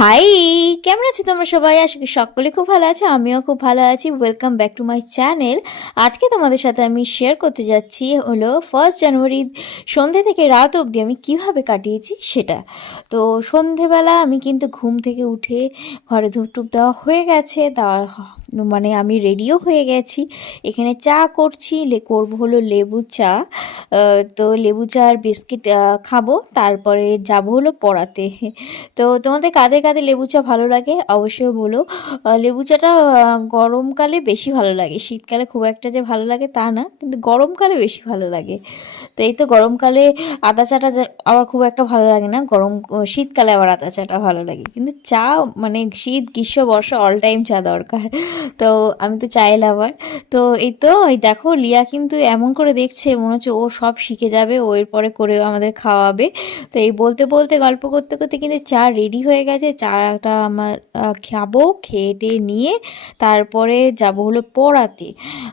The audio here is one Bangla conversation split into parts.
হাই, কেমন আছো তোমরা সবাই? আশা করি সকলে খুব ভালো আছো, আমিও খুব ভালো আছি। Welcome back to my channel. আজকে তোমাদের সাথে আমি শেয়ার করতে যাচ্ছি হলো 1 জানুয়ারি সন্ধে থেকে রাত অবধি আমি কিভাবে কাটিয়েছি সেটা। তো সন্ধেবেলা আমি কিন্তু ঘুম থেকে উঠে ঘরে ধূপ টুপ দেওয়া হয়ে গেছে, মানে আমি রেডিও হয়ে গেছি। এখানে চা করছি, করবো হলো লেবু চা। তো লেবু চা আর বিস্কিট খাবো, তারপরে যাবো হলো পড়াতে। তো তোমাদের কাদের কাদের লেবু চা ভালো লাগে অবশ্যই বলো। লেবু চাটা গরমকালে বেশি ভালো লাগে, শীতকালে খুব একটা যে ভালো লাগে তা না, কিন্তু গরমকালে বেশি ভালো লাগে। তো এই তো গরমকালে আদা চাটা আবার খুব একটা ভালো লাগে না, শীতকালে আবার আদা চাটা ভালো লাগে। কিন্তু চা মানে শীত গ্রীষ্ম বর্ষা অল টাইম চা দরকার। তো আমি তো চাই লাভার। তো এই তো এই দেখো লিয়া কিন্তু এমন করে দেখছে মনে হচ্ছে ও সব শিখে যাবে, ও এরপরে করে আমাদের খাওয়াবে। তো এই বলতে বলতে গল্প করতে করতে কিন্তু চা রেডি হয়ে গেছে। চাটা আমার খাবো, খেয়ে নিয়ে তারপরে যাব হলো পড়াতে।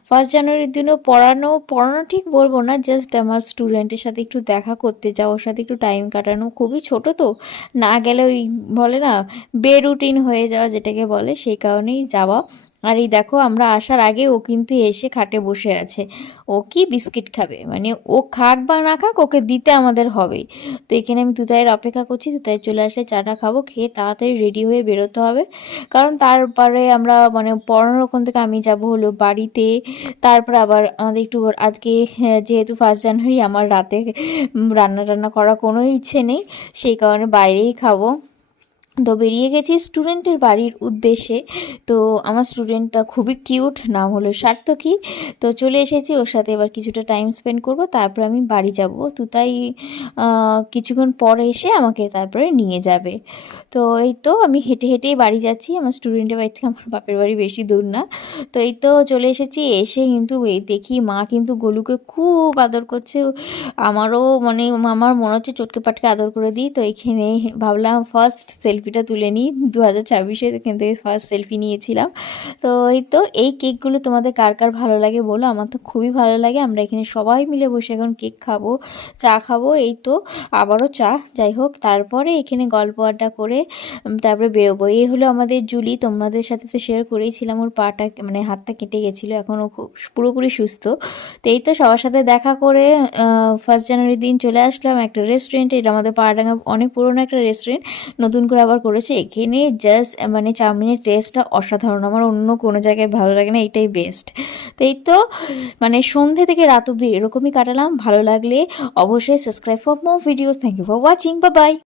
1 জানুয়ারির দিনও পড়ানো ঠিক বলবো না, জাস্ট আমার স্টুডেন্টের সাথে একটু দেখা করতে যাও, ওর সাথে একটু টাইম কাটানো। খুবই ছোট তো, না গেলে ওই বলে না বেরুটিন হয়ে যাওয়া যেটাকে বলে, সেই কারণেই যাওয়া। আর এই দেখো আমরা আসার আগে ও কিন্তু এসে খাটে বসে আছে। ও কি বিস্কিট খাবে, মানে ও খাক বা না খাক ওকে দিতে আমাদের হবেই। তো এখানে আমি তুতাইয়ের অপেক্ষা করছি, তুতাই চলে আসলে চাটা খাবো, খেয়ে তাড়াতাড়ি রেডি হয়ে বেরোতে হবে। কারণ তারপরে আমরা মানে পড়ানোর ওখান থেকে আমি যাব হলো বাড়িতে। তারপরে আবার আমাদের একটু আজকে যেহেতু 1 জানুয়ারি আমার রাতে রান্না টান্না করার কোনো ইচ্ছে নেই, সেই কারণে বাইরেই খাবো। তো বেরিয়ে গেছি স্টুডেন্টের বাড়ির উদ্দেশ্যে। তো আমার স্টুডেন্টটা খুবই কিউট, নাম হলো সার্থকী। তো চলে এসেছি, ওর সাথে এবার কিছুটা টাইম স্পেন্ড করব, তারপর আমি বাড়ি যাব। তো তাই কিছুক্ষণ পরে এসে আমাকে তারপরে নিয়ে যাবে। তো এই তো আমি হেঁটে হেঁটেই বাড়ি যাচ্ছি, আমার স্টুডেন্টের বাড়ি থেকে আমার বাপের বাড়ি বেশি দূর না। তো এই তো চলে এসেছি, এসে কিন্তু এই দেখি মা কিন্তু গোলুকে খুব আদর করছে। আমারও মানে আমার মনে হচ্ছে চটকে পাটকে আদর করে দিই। তো এখানে ভাবলাম ফার্স্ট সেলফিটা তুলে নিই, 2026-এ এখান থেকে ফার্স্ট সেলফি নিয়েছিলাম। তো এই তো এই কেকগুলো তোমাদের কার কার ভালো লাগে বলো, আমার তো খুবই ভালো লাগে। আমরা এখানে সবাই মিলে বসে এখন কেক খাবো, চা খাবো। এই তো আবারও চা, যাই হোক তারপরে এখানে গল্প আড্ডা করে তারপরে বেরোবো। এই হলো আমাদের জুলি, তোমাদের সাথে তো শেয়ার করেইছিলাম ওর পাটা মানে হাতটা কেটে গেছিলো, এখনও খুব পুরোপুরি সুস্থ। তো এই তো সবার সাথে দেখা করে 1 জানুয়ারির দিন চলে আসলাম একটা রেস্টুরেন্টে। এটা আমাদের পাড়াডাঙ্গা অনেক পুরোনো একটা রেস্টুরেন্ট, নতুন করে আবার করেছে। এখানে জাস্ট মানে চাউমিনের টেস্টটা অসাধারণ, আমার অন্য কোনো জায়গায় ভালো লাগে না, এটাই বেস্ট। তো এই তো মানে সন্ধে থেকে রাত অবধি এরকমই কাটালাম। ভালো লাগলে অবশ্যই subscribe for more videos. Thank you for watching, bye by.